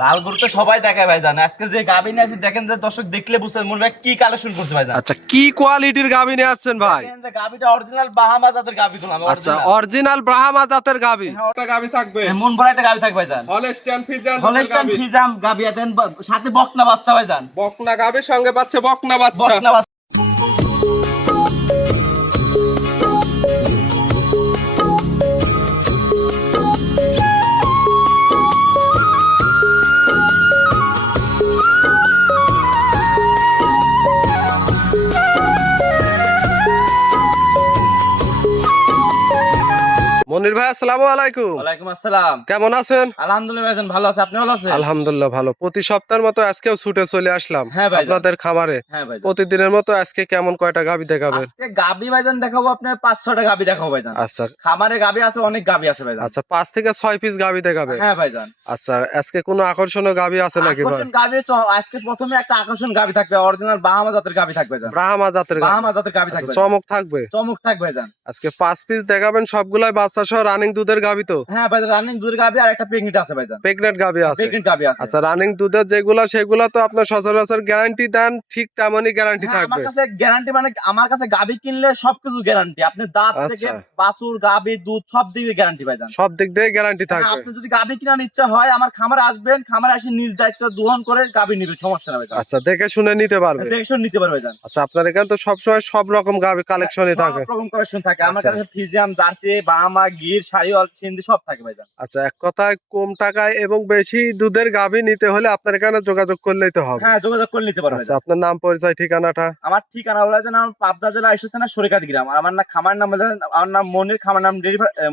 লাল গরু তো সবাই দেখায় ভাইজান। আজকে যে গাভী নিয়ে আসি দেখেন, যে দর্শক দেখলে বুঝতে মনে ভাই কি কালেকশন করছে ভাইজান। আচ্ছা, কি কোয়ালিটির গাভী নিয়ে আসছেন ভাই? দেখেন যে গাভীটা অরিজিনাল বাহামা জাতের গাভী গুলাম। আচ্ছা, অরিজিনাল ব্রাহ্মা জাতের গাভী। হ্যাঁ, ওটা গাভী থাকবে। মন ভরা একটা গাভী থাকবে ভাইজান। হলস্টাইন ফ্রিজিয়ান হলস্টাইন গাভী। ফ্রিজিয়ান গাভী দেন, সাথে বকনা বাচ্চা ভাইজান। বকনা গাভীর সঙ্গে পাচ্ছে বকনা বাচ্চা। বকনা বাচ্চা। মনির ভাই, আসসালামু আলাইকুম। ওয়ালাইকুম আসসালাম। কেমন আছেন? আলহামদুলিল্লাহ ভাইজান, ভালো আছে। আপনি ভালো আছেন? আলহামদুলিল্লাহ ভালো। প্রতি সপ্তাহের মতো আজকেও ছুটে চলে আসলাম হ্যাঁ ভাইজান। আপনাদের খামারে। হ্যাঁ ভাইজান। প্রতিদিনের মতো আজকে কেমন কয়টা গাভী দেখাবেন? আজকে গাভী ভাইজান দেখাবো আপনার 5-6টা গাভী দেখাবো ভাইজান। আচ্ছা খামারে গাভী আছে, অনেক গাভী আছে ভাইজান। আচ্ছা, 5 থেকে 6 পিস গাভী দেখাবে। হ্যাঁ ভাইজান। আচ্ছা, আজকে কোনো আকর্ষণীয় গাভী আছে নাকি ভাই? আকর্ষণ গাভী আজকে প্রথমে একটা আকর্ষণ গাভী থাকবে, অরিজিনাল বাহামা জাতের গাভী থাকবে ভাইজান। ব্রাহ্মা জাতের গাভী। বাহামা জাতের গাভী আচ্ছা, থাকবে। চমক থাকবে। চমক থাকবে ভাইজান। আজকে 5 পিস দেখাবেন, সবগুলাই বাচ্চা সহ রানিং দুধের গাভী তো? হ্যাঁ ভাইজান, রানিং দুধের গাভী আর একটা প্রেগনেন্ট আছে ভাইজান। প্রেগনেন্ট গাভী আছে। প্রেগনেন্ট গাভী আছে। আচ্ছা, রানিং দুধের যেগুলা সেগুলা তো আপনার সচরাচর গ্যারান্টি দেন, ঠিক তেমনই গ্যারান্টি হ্যাঁ, আমার থাকবে। কাছে গ্যারান্টি মানে আমার কাছে গাভী কিনলে সবকিছু গ্যারান্টি। আপনি দাঁত থেকে আচ্ছা। বাছুর গাভী দুধ সব দিকে গ্যারান্টি ভাইজান। সব দিক দিয়ে গ্যারান্টি হ্যাঁ, থাকবে। আপনি যদি গাভী কেনার ইচ্ছা হয় আমার খামারে আসবেন, খামারে এসে নিজ দায়িত্ব দোহন করে গাভী নিবে, সমস্যা না ভাইজান। আচ্ছা, দেখে শুনে নিতে পারবে। দেখে নিতে পারবে ভাইজান। আচ্ছা, আপনার এখানে তো সবসময় সব রকম গাভী কালেকশনই থাকে। সব রকম কালেকশন থাকে আমার আচ্ছা। কাছে। ফ্রিজিয়াম, জার্সি, বাহামা, গির, শাহিওয়াল, সিন্ধি সব থাকে ভাইজান। আচ্ছা, এক কথায় কম টাকায় এবং বেশি দুধের গাভী নিতে হলে আপনার এখানে যোগাযোগ করলেই তো হবে। হ্যাঁ, যোগাযোগ করে নিতে পারবে আচ্ছা, ভাইজান। আপনার নাম, পরিচয়, ঠিকানাটা? আমার ঠিকানা হলো যে আমার পাবনা জেলা ঈশ্বর থানা সরিকাদি গ্রাম। আর আমার নাম খামার নাম হলো, আমার নাম মনির, খামার নাম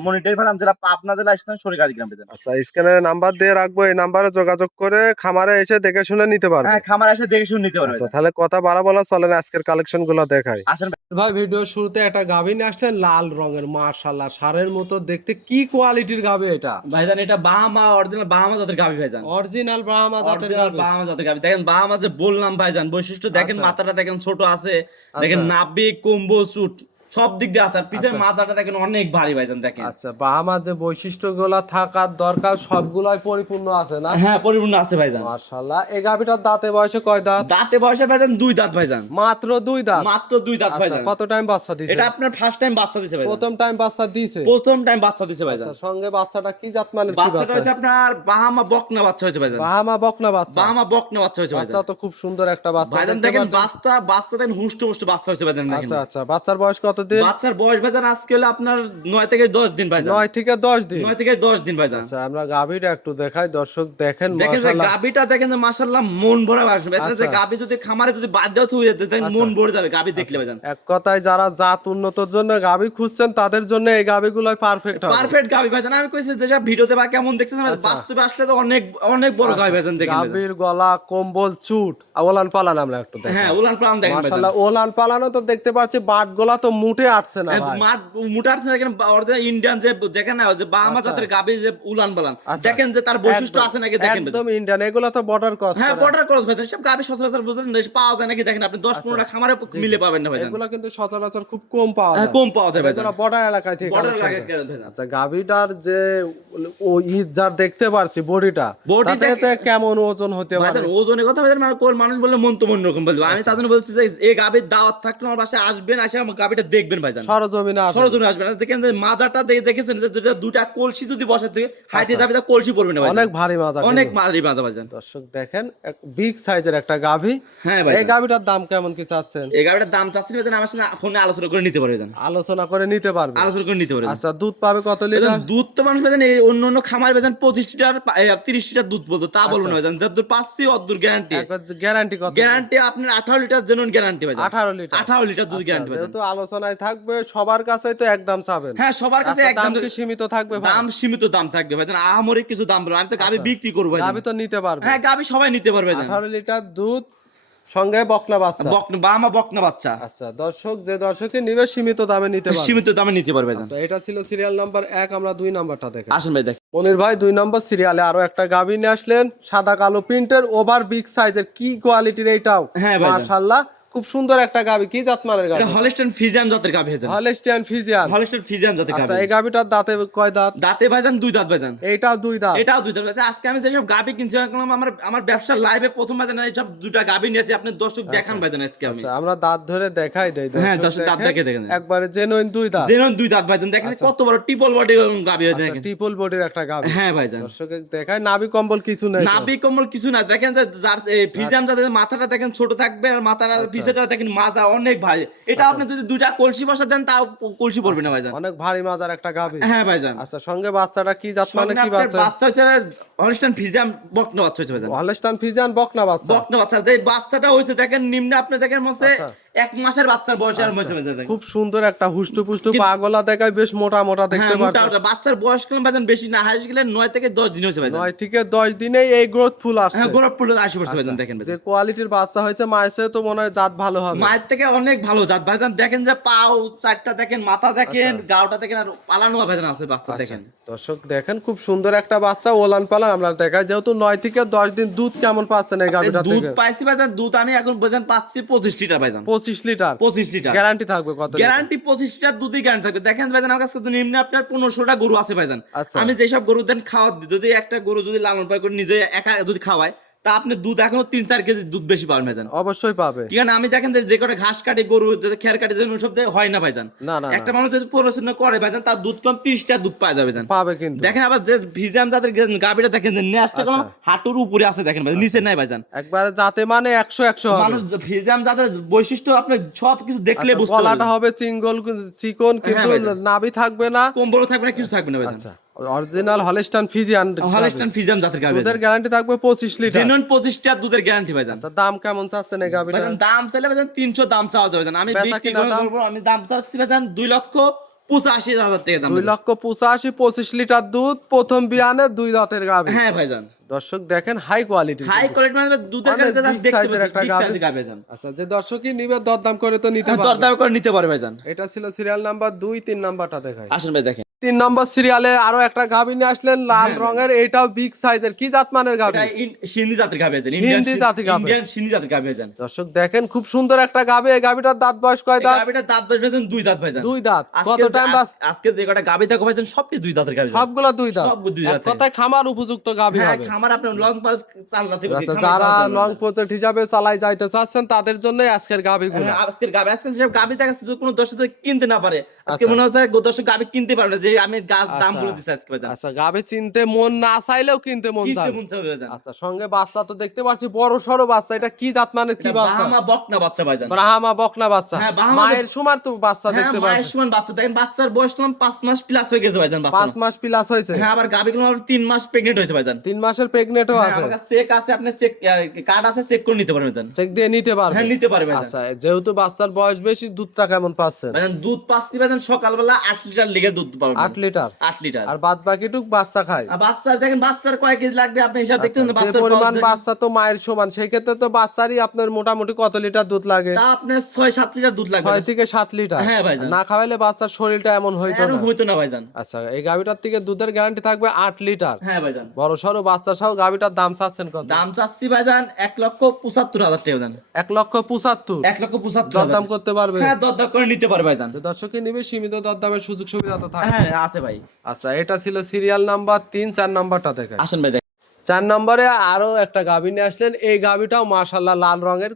মনির ডেইরি ফার্ম, জেলা পাবনা জেলা ঈশ্বর থানা সরিকাদি গ্রাম ভাইজান। আচ্ছা, স্ক্রিনে নাম্বার দিয়ে রাখবো, এই নাম্বারে যোগাযোগ করে খামারে এসে দেখে শুনে নিতে পারবে। হ্যাঁ, খামার এসে দেখে শুনে নিতে পারবে আচ্ছা, ভাইজান। তাহলে কথা বাড়াবো না, চলেন আজকের কালেকশন গুলো দেখাই। আসেন ভাই, ভিডিও শুরুতে একটা গাভী নিয়ে আসলেন লাল রঙের, মাশাআল্লাহ ষাঁড়ের মতো দেখতে। কি কোয়ালিটির গাভী এটা? ভাইজান, এটা বাহামা, অরিজিনাল বাহামা জাতের গাভী ভাইজান। অরিজিনাল ব্রাহ্মা জাতের অরিজিনাল গাভী। বাহামা জাতের গাভী। দেখেন বাহামা যে বললাম ভাইজান, বৈশিষ্ট্য দেখেন, আচ্ছা। মাথাটা দেখেন ছোট আছে, দেখেন নাভি, কম্বল, চুট সব দিক দিয়ে আছে। আর পিছের আচ্ছা। মাথাটা দেখেন অনেক ভারী ভাইজান, দেখেন। আচ্ছা, বাহামার যে বৈশিষ্ট্যগুলো থাকার দরকার সবগুলাই পরিপূর্ণ আছে না? হ্যাঁ, পরিপূর্ণ আছে ভাইজান। মাশাআল্লাহ। এই গাভীটার দাঁতে বয়সে কয় দাঁত? দাঁতে বয়সে ভাইজান 2 দাঁত ভাইজান। মাত্র 2 দাঁত? মাত্র 2 দাঁত আচ্ছা, ভাইজান। কত টাইম বাচ্চা দিছে? এটা আপনার ফার্স্ট টাইম বাচ্চা দিছে ভাইজান। প্রথম টাইম বাচ্চা দিছে? প্রথম টাইম বাচ্চা দিছে ভাইজান। আচ্ছা, সঙ্গে বাচ্চাটা কি জাত মানের? কি বাচ্চাটা বাচ্চা? হচ্ছে আপনার বাহামা বকনা বাচ্চা হয়েছে ভাইজান। বাহামা বকনা বাচ্চা? বাহামা বকনা বাচ্চা হয়েছে বাচ্চা ভাইজান। তো খুব সুন্দর একটা বাচ্চা ভাইজান দেখতে দেখেন, পাচ্ছেন। বাচ্চা দেখেন হুষ্ট বাচ্চা হয়েছে ভাইজান, দেখেন। আচ্ছা আচ্ছা, বাচ্চার বয়স কত দিন? বাচ্চার বয়স ভাইজান আজকে হলো আপনার 9 থেকে 10 দিন ভাইজান। 9 থেকে 10 দিন? 9 থেকে 10 দিন ভাইজান। আচ্ছা, আমরা গাভীটা একটু দেখাই, দর্শক দেখেন। দেখেন যে মাশাআল্লাহ। গাবিটা দেখেন যে মাশাআল্লাহ মন ভরা আসবে। এটা যে আচ্ছা। গাবি যদি খামারে যদি বাদ দেওয়া থুয়ে যেতে দেখেন মন ভরে যাবে গাবি দেখলে ভাইজান। এক কথায় যারা জাত উন্নতর জন্য গাভী খুঁজছেন তাদের জন্য এই গাভীগুলোই পারফেক্ট হবে। পারফেক্ট গাবি ভাইজান। আমি কইছি যেসব ভিডিওতে বা কেমন দেখছেন, আচ্ছা। বাস্তবে আসলে তো অনেক অনেক বড় গাবি ভাইজান, দেখেন ভাইজান। গাভীর গলা, কম্বল, চুট, ওলান পালান আমরা একটু দেখাই। হ্যাঁ, উলান পালান দেখেন ভাইজান। মাশাআল্লাহ, ওলান পালানো তো দেখতে পাচ্ছি, বাট গলা তো মুটে আসছে না ভাই। মাঠ মুটারছে দেখেন, অরিজিনাল ইন্ডিয়ান যে দেখেন না, যে বাহামা আচ্ছা। জাতের গাবি যে উলান পালান আচ্ছা। দেখেন যে তার বৈশিষ্ট্য একদম- আছে নাকি দেখেন ভাইজান। একদম ইন্ডিয়ান, এগুলো তো বর্ডার ক্রস। হ্যাঁ, বর্ডার ক্রস ভাইজান। সব গাবি সচরাচর বুঝলেন পাওয়া যায় নাকি দেখেন, আপনি 10-15টা খামারে মিলে পাবেন না ভাইজান। এগুলো কিন্তু সচরাচর খুব কম পাওয়া হ্যাঁ, যায়। কম পাওয়া যায় ভাইজান। এগুলো বর্ডার এলাকায় থেকে বর্ডার collection লাগে করে। ভাইজান। আচ্ছা, গাভীটার যে ও ঈদ যার দেখতে পাচ্ছি বডিটা, Body তাতে দেখে- তো কেমন ওজন হতে পারে? ভাইজান ওজনের কথা ভাইজান, মানে কোন মানুষ বললে মন তো মন রকম বলবো। আমি তার জন্য বলছি যে এই গাবির দাওয়াত থাকলে আমার বাসায় আসবেন, আসে আমার গাবিটা দেখবেন ভাইজান। সরজমিনে আছে? সরজমিনে আসবেন। আর দেখেন যে মাজাটা দেখেছেন যে যেটা দুটা কলসি যদি বসে থেকে হাইতে যাবে তা কলসি পড়বে না ভাইজান। অনেক ভারী মাজা, অনেক কিন্তু। মাঝারি মাজা ভাইজান। দর্শক দেখেন, এক বিগ সাইজের একটা গাভী। হ্যাঁ এই ভাইজান। গাভীটার দাম কেমন কি চাচ্ছেন? এই গাবিটার দাম চাচ্ছি ভাইজান, আমার সাথে ফোনে আলোচনা করে নিতে পারবে ভাইজান। আলোচনা করে নিতে পারবে? আলোচনা করে নিতে পারবে। আচ্ছা, দুধ পাবে কত লিটার? দুধ তো মানুষ ভাইজান এই অন্য অন্য খামার ভাইজান 25 লিটার 30 লিটার দুধ বলতো, তা বলবো না ভাইজান। যতদূর পাচ্ছি অতদূর গ্যারান্টি। গ্যারান্টি কত? গ্যারান্টি আপনার 18 লিটার জেনুইন গ্যারান্টি ভাইজান। 18 লিটার? 18 লিটার দুধ গ্যারান্টি ভাইজান। যেহেতু আলোচনায় থাকবে, সবার কাছেই তো একদম চাবেন। হ্যাঁ, সবার কাছে আচ্ছা, একদম দাম কি সীমিত থাকবে ভাই? দাম সীমিত দাম থাকবে ভাইজান। আহামরি কিছু দাম বলবো, আমি তো গাবি বিক্রি করবো ভাইজান। গাভী তো নিতে পারবে? হ্যাঁ, গাবি সবাই নিতে পারবে ভাইজান। 18 লিটার দুধ, সঙ্গে বকনা বাচ্চা। বামা বকনা বাচ্চা। আচ্ছা, দর্শক যে দর্শকে নিবে সীমিত দামে নিতে পারবে। সীমিত দামে নিতে পারবে ভাইজান। আচ্ছা, এটা ছিল সিরিয়াল নাম্বার 1, আমরা 2 নাম্বারটা দেখি। আসেন ভাই দেখ। মনির ভাই, 2 নম্বর সিরিয়ালে আরো একটা গাভী নিয়ে আসলেন, সাদা কালো প্রিন্টের, ওভার বিগ সাইজের। কি কোয়ালিটির এইটাও? হ্যাঁ ভাইজান। মাশাআল্লাহ, খুব সুন্দর একটা গাবি, কি জাত মানের গাবি? এটা হলস্টাইন ফ্রিজিয়ান জাতের গাভী ভাইজান। Holstein Friesian. হলস্টাইন ফ্রিজিয়ান জাতের গাভী। আচ্ছা, এই গাবিটার দাঁতে কয় দাঁত? দাঁতে ভাইজান 2 দাঁত ভাইজান। এইটাও 2 দাঁত। এটাও 2 দাঁত ভাইজান। আজকে আমি যেসব গাভী কিনছি আমার ব্যবসার লাইভে প্রথম ভাইজান এইসব দুটা গাভী নিয়েছি, আপনি দর্শক দেখান ভাইজান আজকে আমি। আচ্ছা, আমরা দাঁত ধরে দেখাই দেই। হ্যাঁ, দর্শক দাঁত দেখে দেখেন। একবারে জেনুইন 2 দাঁত। জেনুইন 2 দাঁত ভাইজান। দেখেন কত বড় ট্রিপল বডি গাভী ভাইজান। আচ্ছা, ট্রিপল বডির একটা গাবি। হ্যাঁ ভাইজান। দর্শকে দেখায়, নাভি কম্বল কিছু নাই। নাভি কম্বল কিছু না, দেখেন যে যার ফ্রিজিয়ান জাতের মাথাটা দেখেন ছোট থাকবে, আর মাথার পিছটা দেখেন মাজা অনেক ভাই। এটা আপনি যদি দুইটা কলসি বসা দেন তাও কলসি পড়বে না ভাইজান। অনেক ভারী মাজার একটা গাবি। হ্যাঁ ভাইজান। আচ্ছা, সঙ্গে বাচ্চাটা কি জাত মানে, কি বাচ্চা? বাচ্চা হইছে হলস্টাইন ফ্রিজিয়ান বকনা বাচ্চা হইছে ভাইজান। হলস্টাইন ফ্রিজিয়ান বকনা বাচ্চা। বকনা বাচ্চা, এই বাচ্চাটা হইছে দেখেন নিম্নে আপনি দেখেন মনে আচ্ছা। 1 মাসের বাচ্চার বয়স আর হইছে ভাইজান। খুব সুন্দর একটা হুষ্টু পুষ্টু পাগলা দেখায়, বেশ মোটা মোটা দেখতে হ্যাঁ, মোটা পাচ্ছেন। মোটা বাচ্চার বয়স কেমন ভাইজান, বেশি না, হাইস গেলে 9 থেকে 10 দিন হইছে ভাইজান। 9 থেকে 10 দিনেই এই গ্রোথ ফুল আসছে। হ্যাঁ, গোলাপ ফুল 80% ভাইজান। দেখেন যে ভাইজান, কোয়ালিটির বাচ্চা হয়েছে, মায়ের চেয়ে তো মনে হয় জাত ভালো হবে। মায়ের থেকে অনেক ভালো জাত ভাইজান। দেখেন যে পাও চারটা দেখেন, মাথা দেখেন, গাওটা দেখেন, আর পালানো ভাইজান আছে বাচ্চা দেখেন। দর্শক দেখেন, খুব সুন্দর একটা বাচ্চা, ওলান পালান আমরা দেখাই। যেহেতু 9 থেকে 10 দিন, দুধ কেমন পাচ্ছেন এই গাভিটা দুধ থেকে? পাইছি ভাইজান, দুধ আমি এখন ভাইজান পাচ্ছি 25 লিটার ভাইজান। 25 লিটার 25 লিটার গ্যারান্টি থাকবে কত? গ্যারান্টি 25 লিটার দুধই গ্যারান্টি থাকবে। দেখেন ভাইজান, আমার কাছে তো নিম্নে আপনার 1500টা গরু আছে ভাইজান। আচ্ছা। আমি যেসব গরু দেন খাওয়া দিই, যদি একটা গরু যদি লালন পালন করে নিজে একা যদি খাওয়ায়, তা আপনি দুধ এখনো 3-4 কেজি দুধ বেশি পাবেন ভাইজান। অবশ্যই পাবে। ঠিক আছে, আমি দেখেন যে কটা ঘাস কাটে গরু, যদি খের কাটে, ওসব দিয়ে হয় না ভাইজান। না না একটা মানুষ যদি পড়াশোনা করে ভাইজান, তার দুধ কম 30টা দুধ পাওয়া যাবে ভাইজান। পাবে কিন্তু। দেখেন আবার যে ভিজান যাদের গাবিটা দেখেন যে নেসটা কোন হাঁটুর উপরে আছে দেখেন ভাই, নিচে নাই ভাইজান। একবারে যাতে মানে 100 হবে। মানুষ ভিজান যাদের বৈশিষ্ট্য আপনি সব কিছু দেখলে বুঝতে গলাটা পারবেন। হবে চিঙ্গল চিকন, কিন্তু ভাইজান। নাভি থাকবে না, কম্বল থাকবে না, কিছু থাকবে না ভাইজান। আচ্ছা, original Holstein Friesian. Holstein Friesian জাতের গাবি। দুধের গ্যারান্টি থাকবে 25 লিটার। জেনুইন 25 টা দুধের গ্যারান্টি ভাইজান। আচ্ছা, দাম কেমন চাচ্ছেন এই গাবিটার? ভাইজান দাম চাইলে ভাইজান 300 দাম চাওয়া যাবে ভাইজান। আমি বেচা বিক্রি কিনা দাম? করব, আমি দাম চাচ্ছি ভাইজান 2,85,000 টাকা দাম। 2,85,000, 25 লিটার দুধ, প্রথম বিয়ানে 2 দাঁতের গাবি। হ্যাঁ ভাইজান। দর্শক দেখেন, হাই কোয়ালিটি। হাই কোয়ালিটি মানে দুধের অনেক গাবি big দেখতে size-এর একটা পাচ্ছেন, গাভী। সাইজের গাবি ভাইজান। আচ্ছা, যে দর্শকই নিবে দরদাম করে তো নিতে পারবে। দরদাম করে নিতে পারে ভাইজান। এটা ছিল সিরিয়াল নাম্বার 2, 3 নাম্বারটা দেখাই। আসেন ভাই দেখেন। 3 নম্বর সিরিয়ালে আরো একটা গাভী নিয়ে আসলেন, লাল রঙের, এটাও বিগ সাইজের, কি জাত মানের গাভী? এটা সিন্ধি জাতের গাবি ভাইজান। সিন্ধি জাতের গাভী। ইন্ডিয়ান সিন্ধি জাতের গাবি ভাইজান। দর্শক দেখেন, খুব সুন্দর একটা গাভী। এই গাভীটার দাঁত বয়স কয় এই দাঁত? গাবিটার দাঁত বয়স ভাইজান 2 দাঁত ভাইজান। 2 দাঁত। কত টাইম? আজকে যে কটা গাবি থাকো ভাইজান সবটি 2 দাঁতের গাবি। সবগুলা 2 দাঁত। সব 2 এক দাঁতের। কথায় খামার উপযুক্ত গাভী হ্যাঁ, হবে। খামার আপনার লং পাস চাল রাতে আচ্ছা, যারা লং প্রজেক্ট হিসাবে চালাই যাইতে চাচ্ছেন, তাদের জন্য আজকের গাভীগুলো। আজকের গাবি, আজকে যেসব গাবি দেখাচ্ছে যদি কোনো দর্শক যদি কিনতে না পারে, আজকে আচ্ছা। মনে হচ্ছে দর্শক গাবি কিনতে পারবে না, যে আমি দাম বলে দিচ্ছি আজকে ভাইজান। আচ্ছা, গাভী চিনতে মন না চাইলেও কিনতে মন কিনতে চায়। মন চাবে ভাইজান। আচ্ছা, সঙ্গে বাচ্চা তো দেখতে পাচ্ছি, বড় সড়ো বাচ্চা। এটা কি জাত মানে, কি এটা বাচ্চা? বাহামা বকনা বাচ্চা ভাইজান। ব্রাহ্মা বকনা বাচ্চা। হ্যাঁ, বাহামা মায়ের সমান তো বাচ্চা হ্যাঁ, দেখতে মায়ের পাচ্ছি। সমান বাচ্চা। দেখেন বাচ্চার বয়স কম 5 মাস প্লাস হয়ে গেছে ভাইজান। 5 মাস প্লাস হয়েছে। হ্যাঁ, আবার গাবি গুলো 3 মাস প্রেগনেন্ট হয়েছে ভাইজান। 3 মাসের প্রেগনেন্টও হ্যাঁ, আছে। আমার কাছে চেক আছে, আপনি চেক কার্ড আছে, চেক করে নিতে পারবেন ভাইজান। চেক দিয়ে নিতে পারবে। হ্যাঁ, নিতে পারবে ভাইজান। আচ্ছা, যেহেতু বাচ্চার বয়স বেশি, দুধটা কেমন পাচ্ছেন? ভাইজান দুধ পাচ্ছি ভাইজান সকালবেলা 8 লিটার লেগে দুধ পাবেন। 8 লিটার। 8 লিটার। আর বাদ বাকিটুক বাচ্চা খায়। আর বাচ্চার দেখেন বাচ্চার কয় কেজি লাগবে আপনি হিসাব দেখছেন না? যে বাচ্চার পরিমাণ বয়স বাচ্চা তো মায়ের সমান, সেই ক্ষেত্রে তো বাচ্চারই আপনার মোটামুটি কত লিটার দুধ লাগে? তা আপনার 6-7 লিটার দুধ লাগবে। 6 থেকে 7 লিটার। হ্যাঁ ভাইজান। না খাওয়াইলে বাচ্চার শরীরটা এমন হইতো এরকম না। হইতো না ভাইজান। আচ্ছা, এই গাভিটার থেকে দুধের গ্যারান্টি থাকবে 8 লিটার। হ্যাঁ ভাইজান। বড় সড়ো বাচ্চা সহ গাভিটার দাম চাচ্ছেন কত? দাম চাচ্ছি ভাইজান 1,75,000 টাকা ভাইজান। 1,75,000। 1,75,000 দরদাম করতে পারবে? হ্যাঁ, দরদাম করে নিতে পারবে ভাইজান। যে দর্শকই নিবে, সীমিত দরদামের সুযোগ সুবিধা তো থাকে। হ্যাঁ, আছে ভাই। আচ্ছা, এটা ছিল সিরিয়াল নাম্বার 3, 4 নাম্বারটা দেখেন। আসেন ভাই দেখেন। 4 নম্বরে আরো একটা গাভী নিয়ে আসলেন। এই গাভীটাও মাশাআল্লাহ লাল রঙের,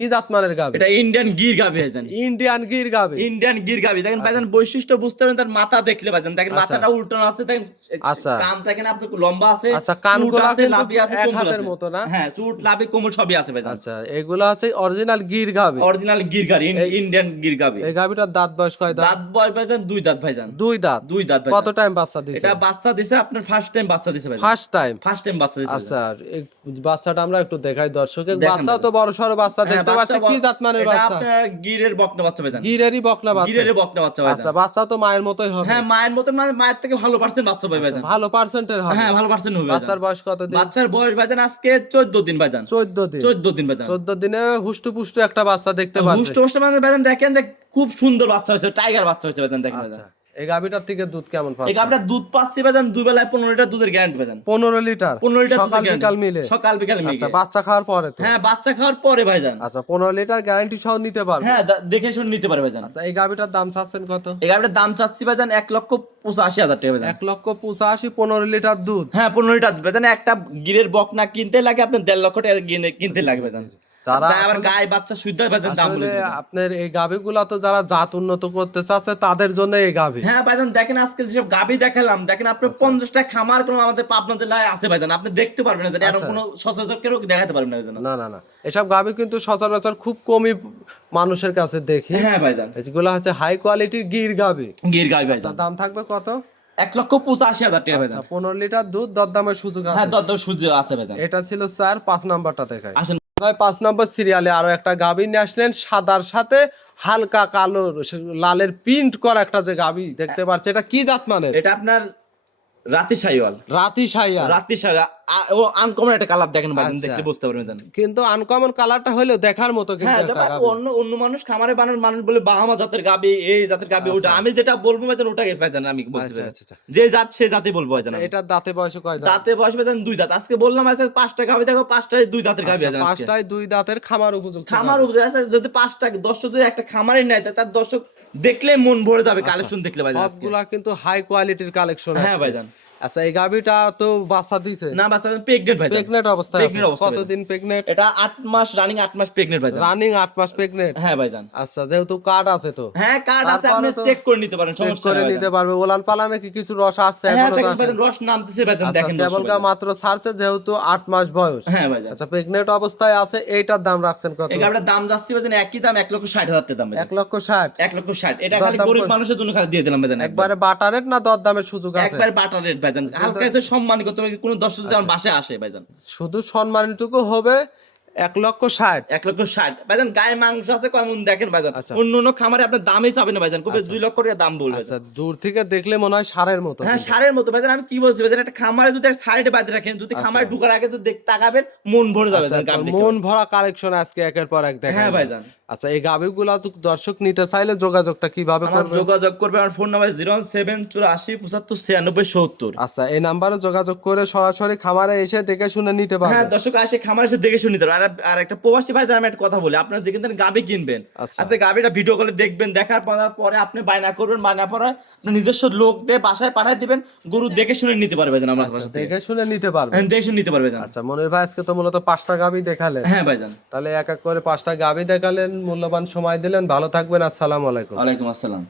কি জাত মানের গাভী? এটা ইন্ডিয়ান গির গাবি ভাইজান। ইন্ডিয়ান গির গাভী। ইন্ডিয়ান গির গাবি। দেখেন ভাইজান বৈশিষ্ট্য বুঝতে পারেন, তার মাথা দেখলে ভাইজান দেখেন মাথাটা উল্টানো আছে, দেখেন আচ্ছা। কান দেখেন আপনি লম্বা আছে। আচ্ছা, কানগুলো চুট আছে, কিন্তু লাভি আছে, এক কোমল হাতের আছে। মতো না? হ্যাঁ, চুট লাভি কোমল সবই আছে ভাইজান। আচ্ছা, এগুলো আছে অরিজিনাল গির গাভী। অরিজিনাল গির গাবি, ইন্ডিয়ান গির গাবি। এই গাভীটার দাঁত বয়স কয় দাঁত? দাঁত বয়স ভাইজান 2 দাঁত ভাইজান। 2 দাঁত। 2 দাঁত কত ভাইজান। টাইম বাচ্চা দিছে? এটা বাচ্চা দিছে আপনার ফার্স্ট টাইম বাচ্চা দিছে ভাইজান। First time. ফার্স্ট টাইম বাচ্চা দিছে। আচ্ছা, এই বাচ্চাটা আমরা একটু দেখাই দর্শকের। দেখেন বাচ্চাও তো বড় সড়ো বাচ্চা দেখতে পাচ্ছি, কি জাত মানের এটা বাচ্চা? আপনার গিরের বকনা বাচ্চা ভাইজান। গিরেরই বকনা বাচ্চা। গিরের বকনা বাচ্চা ভাইজান। আচ্ছা, বাচ্চা তো মায়ের মতোই হবে। হ্যাঁ, মায়ের মতো, মানে মায়ের থেকে ভালো পার্সেন্ট বাচ্চা পাবে ভাইজান। ভালো পার্সেন্টের হবে। হ্যাঁ, ভালো পার্সেন্ট হবে ভাইজান। বাচ্চার বয়স কত দিন? বাচ্চার বয়স ভাইজান আজকে 14 দিন ভাইজান। 14 দিন। 14 দিন ভাইজান। 14 দিনে হুষ্টু পুষ্টু একটা বাচ্চা দেখতে পাচ্ছি। হুষ্ট হুষ্ট মানে ভাইজান দেখেন যে খুব সুন্দর বাচ্চা হয়েছে, টাইগার বাচ্চা হয়েছে ভাইজান। দেখেন ভাইজান। আচ্ছা, এই গাভিটার থেকে দুধ কেমন এই পাচ্ছেন? গাভিটার দুধ পাচ্ছি ভাইজান 2 বেলায় 15 লিটার দুধের গ্যারান্টি ভাইজান। 15 লিটার 15 লিটার সকাল দুধের বিকাল guarantee। মিলে? সকাল বিকাল মিলে। আচ্ছা, বাচ্চা খাওয়ার পরে তো? হ্যাঁ, বাচ্চা খাওয়ার পরে ভাইজান। আচ্ছা, 15 লিটার গ্যারান্টি সহ নিতে পারবে? হ্যাঁ, দেখে শুনে নিতে পারবে ভাইজান। আচ্ছা, এই গাভিটার দাম চাচ্ছেন কত? এই গাভিটার দাম চাচ্ছি ভাইজান 1,85,000 টাকা ভাইজান। 1,85,000, 15 লিটার দুধ। হ্যাঁ, 15 লিটার দুধ ভাইজান। একটা গিরের বকনা কিনতে লাগে আপনার 1.5 লক্ষ টাকা কিনতে লাগে ভাইজান। যারা তাই আবার গায়ে বাচ্চা সুদ্ধ ভাইজান দাম আসলে বলেছে। আপনার এই গাভিগুলা তো যারা জাত উন্নত করতে চাচ্ছে তাদের জন্য এই গাভি। হ্যাঁ ভাইজান, দেখেন আজকে যেসব গাভি দেখালাম, দেখেন আপনি 50টা খামার কোনো আমাদের পাবনা জেলায় আছে ভাইজান, আপনি দেখতে পারবেন না যে এরকম কোনো সচরাচর কেউ দেখাতে পারবেন না ভাইজান। না না না, এসব গাভি কিন্তু সচরাচর খুব কমই মানুষের কাছে দেখি। হ্যাঁ ভাইজান, এগুলো হচ্ছে হাই কোয়ালিটির গির গাভি। গির গাভি ভাইজান। দাম থাকবে কত? 1,85,000 টাকা ভাইজান। 15 লিটার দুধ, দরদামের সুযোগ আছে। হ্যাঁ, দর সূর্য আছে ভাইজান। এটা ছিল স্যার 5 নাম্বারটা দেখাই। আসেন ভাই 5 নম্বর সিরিয়ালে আরো একটা গাভি নিয়ে আসলেন, সাদার সাথে হালকা কালো লালের প্রিন্ট করা একটা যে গাভি দেখতে পাচ্ছি, এটা কি জাত মানের? এটা আপনার রাতি শাইওয়াল। রাতি শাইয়া। রাতি শাইওয়াল ও আনকমন একটা কালার দেখেন ভাইজান, আচ্ছা। দেখতে বুঝতে পারবেন ভাইজান। কিন্তু আনকমন কালারটা হলেও দেখার মতো কিন্তু হ্যাঁ, একটা তারপর গাভি। অন্য মানুষ খামারে বানানোর মানুষ বলে বাহামা জাতের গাবি, এই জাতের গাবি, ওটা আমি যেটা বলবো ভাইজান ওটাকে ভাইজান আমি বলতে আচ্ছা, পারি। আচ্ছা, আচ্ছা। যে জাত সে জাতে বলবো ভাইজান। এটার দাঁতে বয়স কয় দাঁত? দাঁতে বয়স ভাইজান 2 দাঁত। আজকে বললাম আজকে 5টা গাবি দেখো, 5টায় 2 দাঁতের গাবি আচ্ছা, আছে আজকে। 5টায় 2 দাঁতের খামার উপযুক্ত খামার গাভী। উপরে আছে, যদি 5টা দর্শক যদি একটা খামারে নেয় তার দর্শক দেখলে মন ভরে যাবে কালেকশন দেখলে ভাইজান আজকে। সবগুলা কিন্তু হাই কোয়ালিটির কালেকশন। হ্যাঁ ভাইজান। আচ্ছা, এই গাভিটা তো বাচ্চা দিছে? না, বাচ্চা প্রেগনেন্ট ভাইজান। প্রেগনেন্ট অবস্থায় আছে? Pregnant অবস্থায় কতদিন প্রেগনেন্ট? এটা 8 মাস রানিং, 8 মাস প্রেগনেন্ট ভাইজান। রানিং 8 মাস প্রেগনেন্ট। হ্যাঁ ভাইজান। আচ্ছা, যেহেতু কার্ড আছে তো? হ্যাঁ, কার্ড আছে, আপনি তারপরে তো চেক করে নিতে পারেন, চেক সমস্যা করে নেই নিতে ভাইজান। পারবে। ওলান পালানে কি কিছু রস আছে হ্যাঁ এখনো? দেখেন ভাইজান, রস নামতেছে ভাইজান, দেখেন দর্শক কেবল ভাইজান। মাত্র ছাড়ছে, যেহেতু 8 মাস বয়স। হ্যাঁ ভাইজান। আচ্ছা, প্রেগনেন্ট অবস্থায় আছে, এইটার দাম রাখছেন কত? এই গাড়িটার দাম যাচ্ছে ভাইজান একই দাম 1,60,000 টাকা দাম ভাইজান। 1,60,000। 1,60,000 এটা খালি দরদাম গরিব করে- মানুষের জন্য খালি দিয়ে দিলাম ভাইজান। একবারে বাটার রেট না দরদামের সুযোগ আছে? একবার বাটার রেট ভাইজান, হালকা একটু সম্মান করতে হবে, কোনো দর্শক যদি আমার বাসায় আসে ভাইজান। শুধু সম্মানটুকু হবে 1,60,000। 1,60,000 ভাইজান। গায়ে মাংস আছে কেমন দেখেন ভাইজান। আচ্ছা। অন্য খামারে আপনার দামই চাবে না ভাইজান, কবে 2 লক্ষ টাকা দাম বলবে। আচ্ছা, দূর থেকে দেখলে মনে হয় সারের মতো। হ্যাঁ, সারের মতো ভাইজান। আমি কি বলছি ভাইজান, একটা খামারে যদি একটা সাইডে বাঁধে রাখেন, যদি খামারে ঢুকার আগে যদি তাকাবেন মন ভরে যাবে আচ্ছা, ভাইজান, গাভী মন দেখতে। ভরা কালেকশন আজকে একের পর এক দেখা। হ্যাঁ ভাইজান। আচ্ছা, এই গাভিগুলা তো দর্শক নিতে চাইলে যোগাযোগটা কিভাবে আমার করবে? যোগাযোগ করবে, আমার ফোন নাম্বার 01784759670। আচ্ছা, এই নাম্বারে যোগাযোগ করে সরাসরি খামারে এসে দেখে শুনে নিতে হ্যাঁ, পারবে। দর্শক আসে খামার এসে দেখে শুনে নিতে পারবে। আর একটা প্রবাসী ভাই আমি একটা কথা বলি, আপনারা যেখানে গাবি কিনবেন, আচ্ছা। আজকে গাবিটা ভিডিও কলে দেখবেন, দেখার পরে আপনি বায়না করবেন, বায়না পরে আপনি নিজস্ব লোক দিয়ে বাসায় পাঠিয়ে দিবেন, গরু দেখে শুনে নিতে পারবে যেন আমার কাছে থেকে। দেখে শুনে নিতে পারবে। হ্যাঁ, দেখে শুনে নিতে পারবে যেন। আচ্ছা, মনির ভাই আজকে তো মূলত 5টা গাভি দেখালেন। হ্যাঁ ভাইজান। তাহলে এক এক করে 5টা গাভি দেখালেন, মূল্যবান সময় দিলেন। ভালো থাকবেন, আসসালামু আলাইকুম। ওয়ালাইকুম আসসালাম।